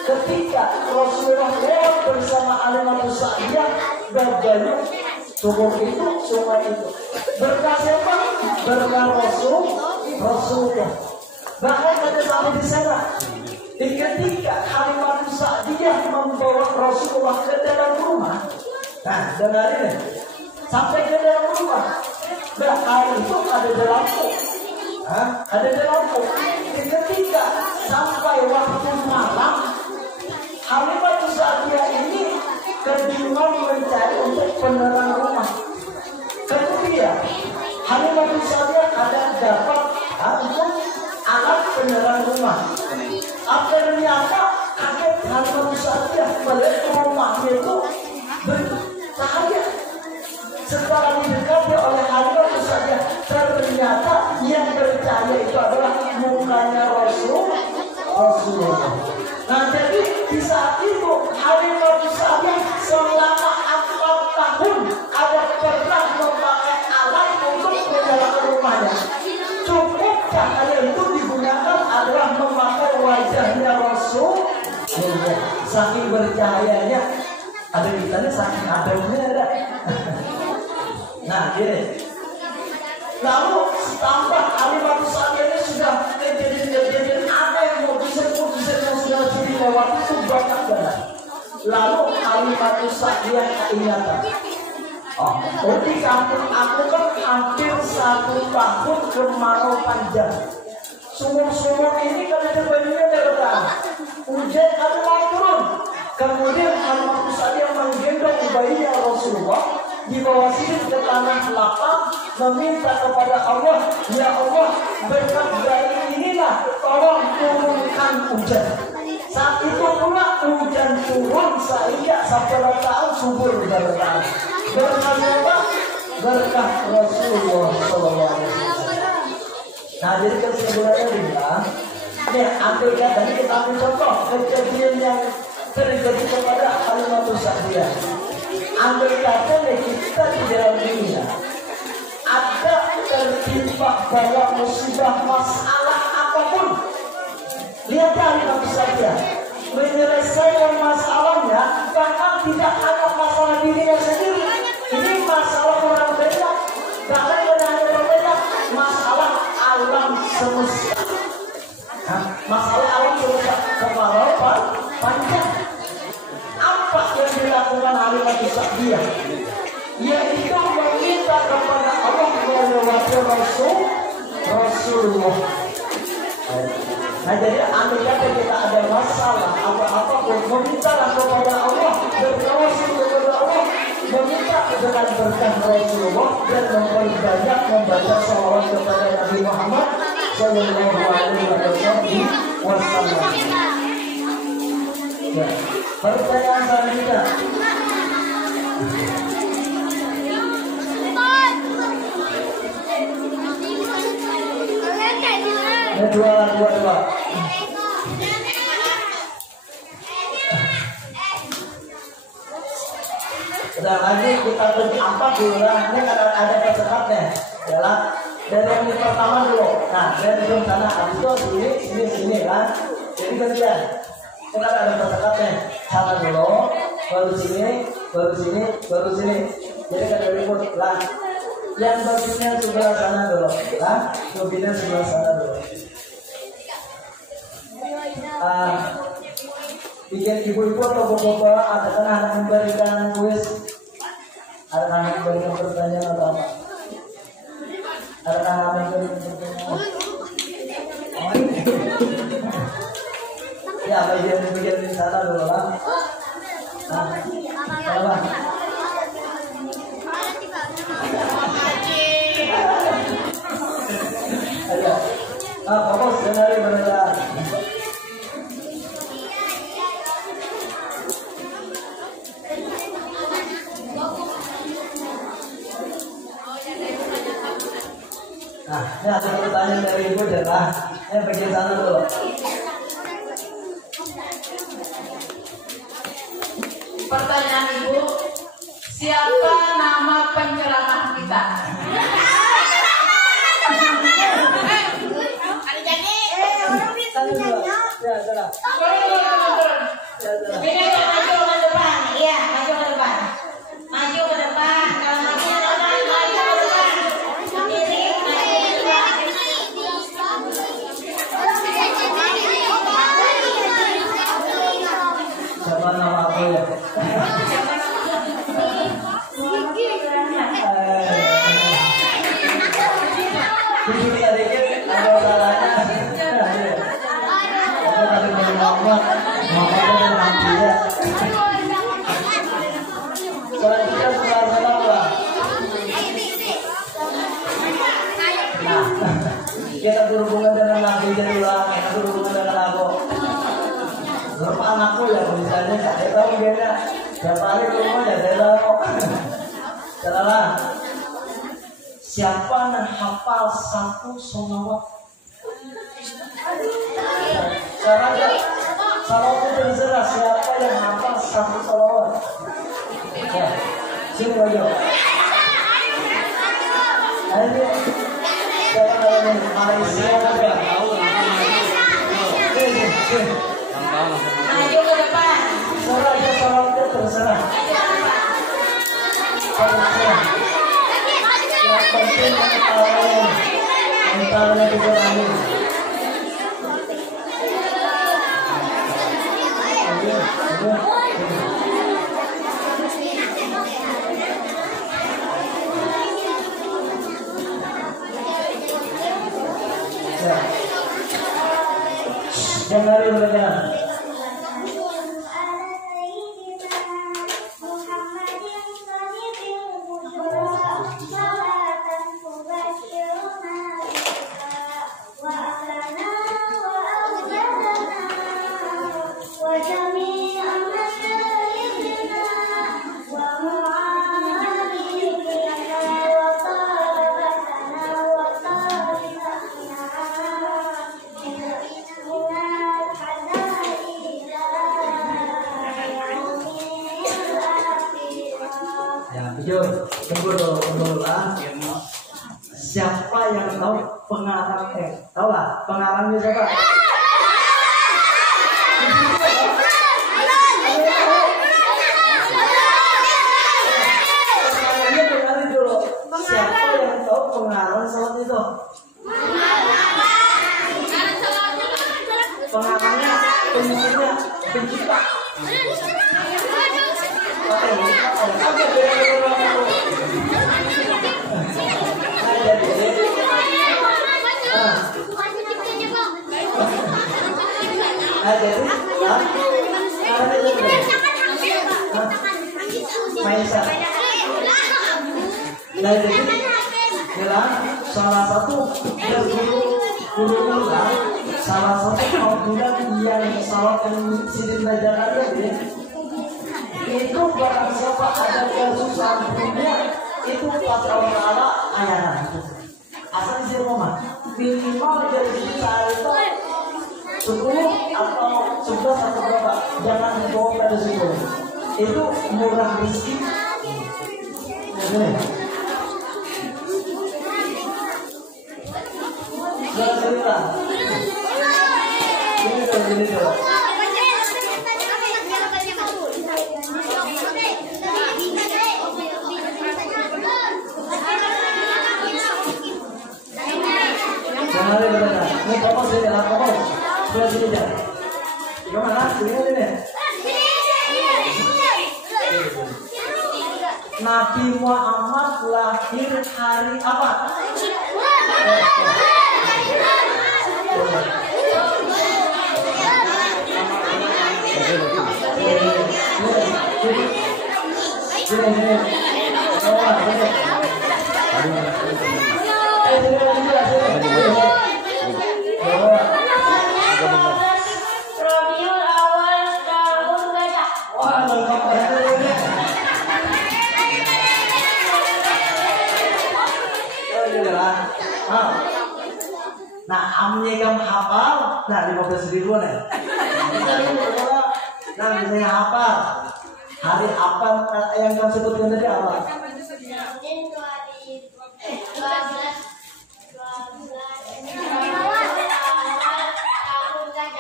ketika Rasulullah lewat bersama Halimah Sa'diyah berbanyak subur itu, sungai itu. Berkah siapa? Berkah Rasulullah. Bahkan ada sampai di sana. Ketika Halimah Sa'diyah membawa Rasulullah ke dalam rumah, nah dengar ini, sampai ke dalam rumah, bahkan itu ada di lampu, ada di lampu. Ketika sampai waktu malam, Halimah Sa'diyah ini kebingungan mencari untuk penerang rumah. Kemudian Halimah Sa'diyah ada dapat untuk alat penerang rumah. Ternyata kaget Halimah Sa'diyah melihat rumahnya itu bercahaya. Setelah didekati oleh Halimah Sa'diyah, ternyata yang bercahaya itu adalah mukanya Rasulullah. Nah jadi di saat itu Halimah Sa'diyah selama 4 tahun ada pernah memakai alat untuk menyalakan rumahnya. Cukupkah hal itu digunakan adalah memakai wajahnya Rasulullah. Saking bercahayanya, ada kitanya saking ademnya ada. Nah gini, Lalu tambah Halimatus Sa'diyah ini sudah kejadian aneh, mujizat yang sudah dilewati itu banyak banget. Lalu Halimatus Sa'diyah keingatan. Di kampung aku kan hampir 1 tahun kemarau panjang. Sumur-sumur ini kan ada banjirnya datang. Hujan ada mau turun. Kemudian Halimatus Sa'diyah menggendong bayinya Rasulullah, dibawa sini ke tanah lapang, meminta kepada Allah, ya Allah, berkat bayi inilah tolong turunkan hujan. Saat itu pula hujan turun sehingga sampai ratakan subur berkah. Berkah apa? Berkah Rasulullah SAW. Nah, jadi kan sebenarnya bilang, ambil tadi kita ambil contoh kejadian yang terjadi kepada Halimatus Sa'diyah. Ambil kata kita di dalam dunia ada tertimpa bala musibah masalah apapun. Lihat Halimatus Sa'diyah menyelesaikan masalahnya, bahkan tidak hanya masalah dirinya sendiri. Ini masalah orang banyak, bahkan tidak hanya orang banyak, masalah alam semesta. Masalah alam semesta kemarau panjang. Apa yang dilakukan Halimatus Sa'diyah? Yaitu meminta kepada Allah melewati Rasulullah. Nah, jadi andai kata kita ada masalah apa-apapun, memintalah kepada Allah, bertawassul kepada Allah, meminta dengan berkah Rasulullah dan memperbanyak membaca salawat kepada Nabi Muhammad Sallallahu Alaihi Wasallam. Ya. Pertanyaan selanjutnya. Dua. Udah lagi kita beri empat dulu lah. Ini ada pesertanya. Adalah dari yang pertama dulu. Nah, dari belum sana habis itu sini kan. Jadi gantian. Kita ada pesertanya. Sana dulu, baru sini. Jadi kan dari pun lah. Yang baginya sebelah sana dulu, lah. Baginya sebelah sana dulu. Bikin ibu-ibu atau bapak-bapak ada kan anak memberikan kuis, ada anak memberikan pertanyaan atau apa? Ada anak memberikan pertanyaan? Ya, bagian di sana dulu lah. Apa? Ada. Bapak sebenarnya benar. Nah, ini ada pertanyaan dari ibu adalah, bagian sana dulu. Pertanyaan ibu, siapa nama penceramah kita? Maju ke depan. Kalau maju ke depan. Siapa nama aku ya? Kita dikit ada salahnya. Tapi dari Muhammad dan nanti ya. Selanjutnya sebelah sana lah. Nah, kita berhubungan dengan Nabi jadi lah. Kita berhubungan dengan aku. Berapa anakku ya misalnya saya tahu dia tiap hari ke rumah ya saya tahu. Salah. Siapa yang hafal 1 sholawat? Caranya salawat itu terserah siapa yang hafal 1 sholawat. Ya, sini aja. Ayo, siapa namanya? Malaysia juga. Maju ke depan. Terserah aja salawatnya terserah. Terserah. Yang penting Salam Ibrahim. Jangan lupa. Tunggu dulu ah. Siapa yang tahu pengarang tahu lah pengarangnya siapa? Siapa yang tahu pengarang salat itu? Pengarangnya, penyusunnya, pencipta. Nah jadi salah satu guru salah satu audiens yang salah sidin belajar ada ya. Itu barang siapa ada kesusahan dunia itu pas Allah Ta'ala ayana asal di rumah minimal dari kita itu 10 atau 11 atau berapa jangan bawa pada 10 itu murah rezeki. Ini dulu. Ini kamu sini lah kamu. Sudah sini aja. Gimana? Sini. Nabi Muhammad lahir hari apa? Rabiul Awal tahun gajah. Nah, amnya kamu hafal, nah 15.000 nih. Nah, misalnya hafal, hari apa yang kamu sebutkan tadi apa?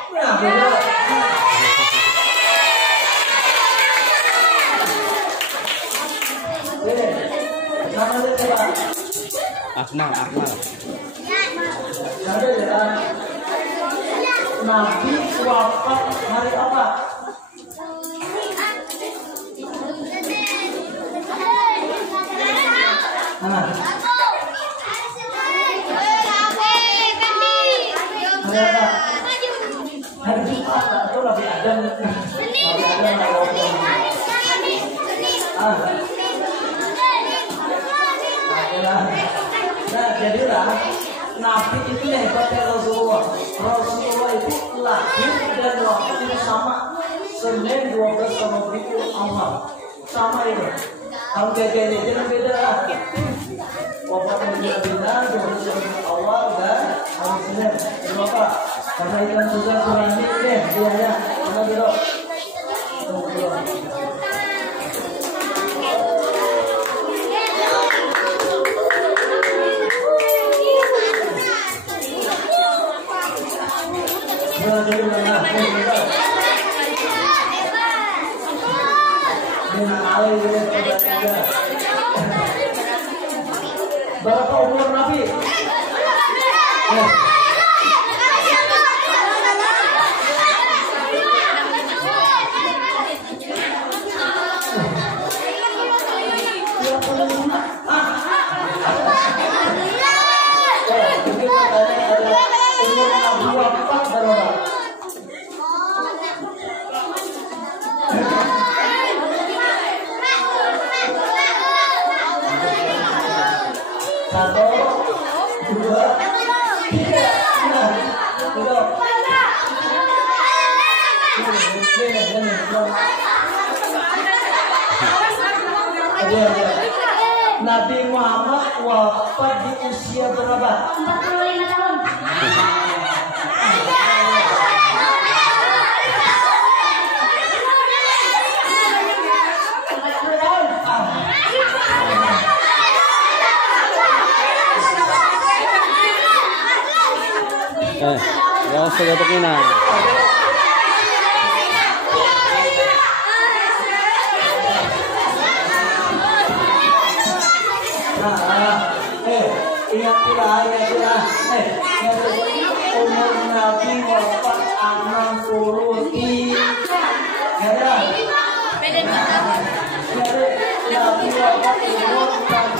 Nah, betul. Nama dia siapa? Akmal. Nabi wafat hari apa? Hari Jumat atau Nabi Adam? Nah, jadilah Nabi itu hebatnya Rasulullah. Rasulullah itu lahir dan wafat itu sama. Senin 12 sama Rabiul Awal. Sama itu. Kalau beda beda lah. Wafatnya beda 12 Rabiul Awal dan hari Senin. Kenapa? Karena ikan juga kurang deh dia ya. Karena dulu. Berapa umur Nabi? Nabi Muhammad wafat di usia berapa? 45 tahun. Ya usah gatok na. Ingat umur Nabi wafat 60 Nabi wafat umur 60.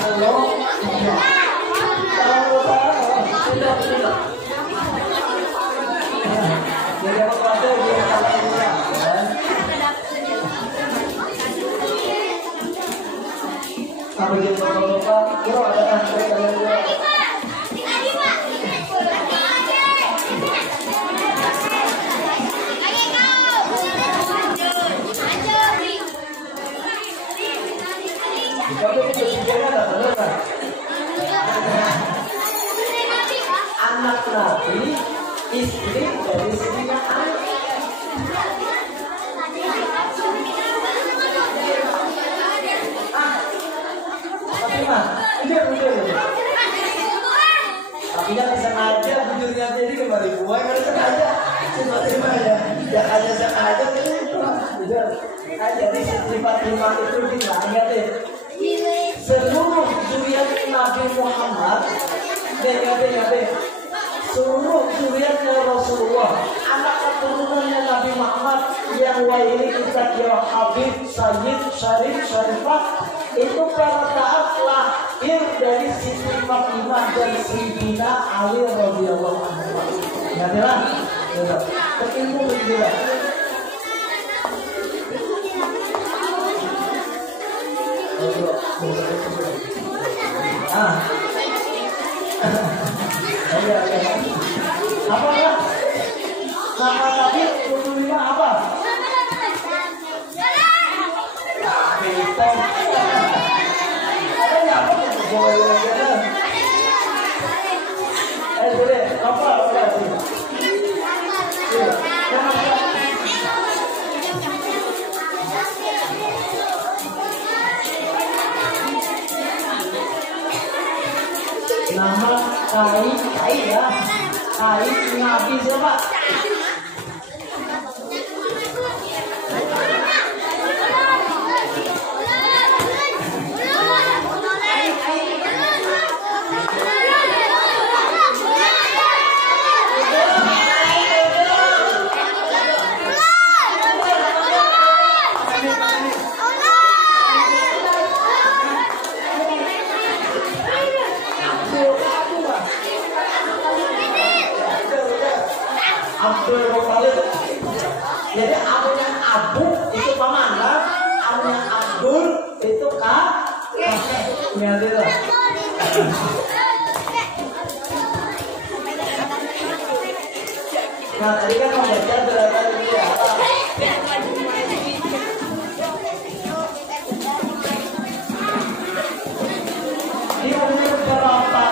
Anak Nabi, istri dari istrinya Ali. Tapi mah, tapi kan sengaja bujurnya jadi kembali buah kan sengaja, cuma terima ya, ya aja sengaja bujur. Jadi sifat-sifat itu diingat deh. Seluruh zuriat Nabi Muhammad, seluruh zuriatnya Rasulullah, anak keturunannya Nabi Muhammad yang ini kita kira Habib, Sayyid, Syarif, Syarifah, itu para taat lahir dari Siti Fatimah dan Sayyidina Ali radhiyallahu anhu. Ingatlah, berilmu juga. Apa ya? Nama tadi kutunya apa? Beton. Ada nggak apa yang boleh? Boleh. Apa? Nama Kai ya, Kai Nabi siapa? Abdul Muthalib. Jadi abunya Abu itu paman, abunya Abdul itu kakek. Ingat itu. Nah tadi kan membaca berapa dia? Di umur berapa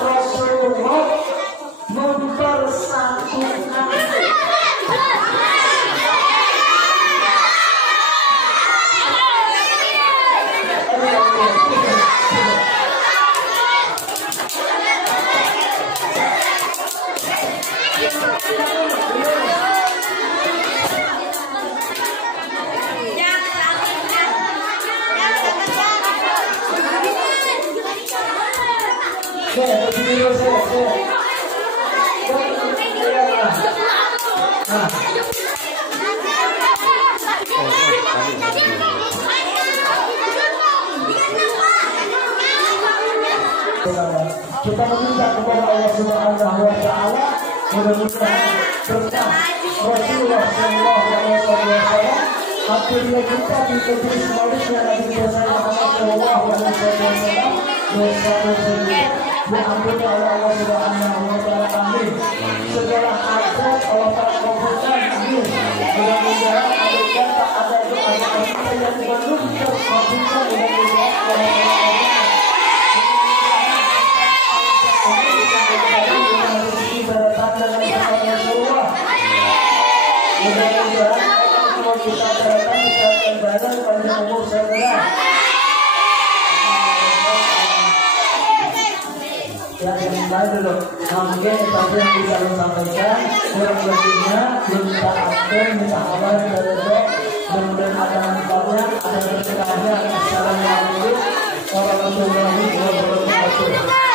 Rasulullah mempersatukan Kita meminta kepada Allah Subhanahu wa taala mudah-mudahan berkah Rasulullah sallallahu alaihi wasallam akhirnya kita di negeri Malaysia Nabi kita Muhammad sallallahu alaihi wasallam dosa-dosa diampuni oleh Allah Subhanahu wa taala. Amin. Segala hajat Allah taala kabulkan. Amin. Mudah-mudahan ada kata ada doa kita yang belum terkabulkan mudah-mudahan kalau kita berada di badan panjang umur segera. Ya, yang baik dulu. Mungkin tadi yang bisa saya sampaikan, kurang lebihnya belum kita aktif, minta awal dari dok. Mudah-mudahan ada manfaatnya, ada berkahnya. Assalamualaikum warahmatullahi wabarakatuh.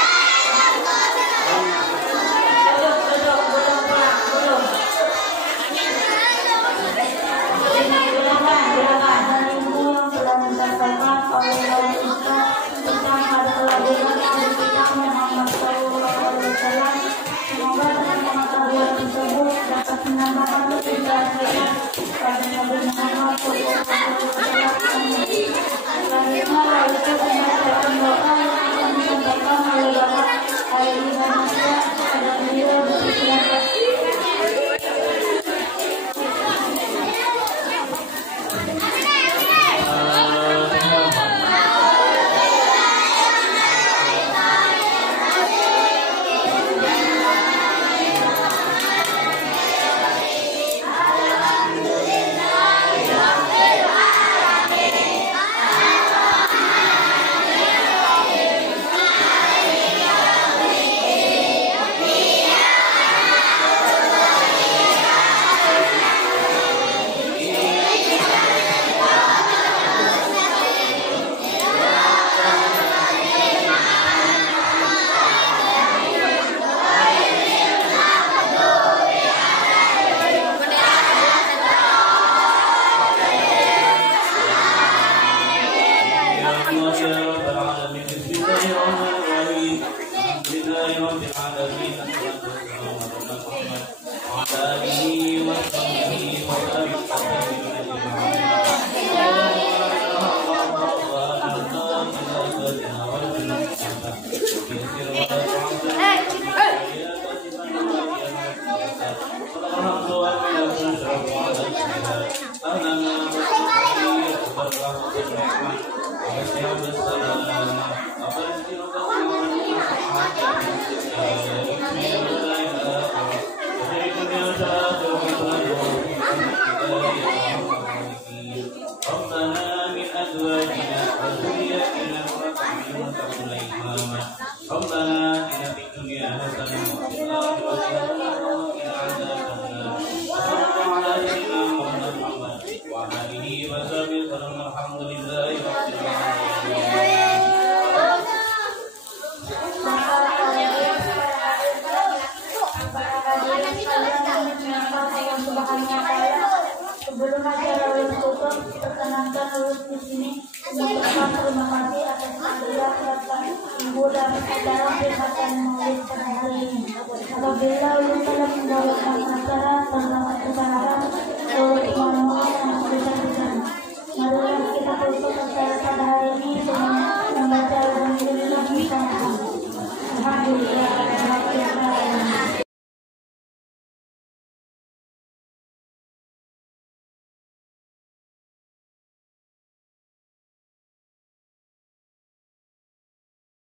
Sebelum acara tutup, perkenankan lulus di sini mengucapkan terima kasih atas segala serta ibu dan acara peringatan Maulid pada hari ini. Apabila ulun telah membawakan acara tentang kesalahan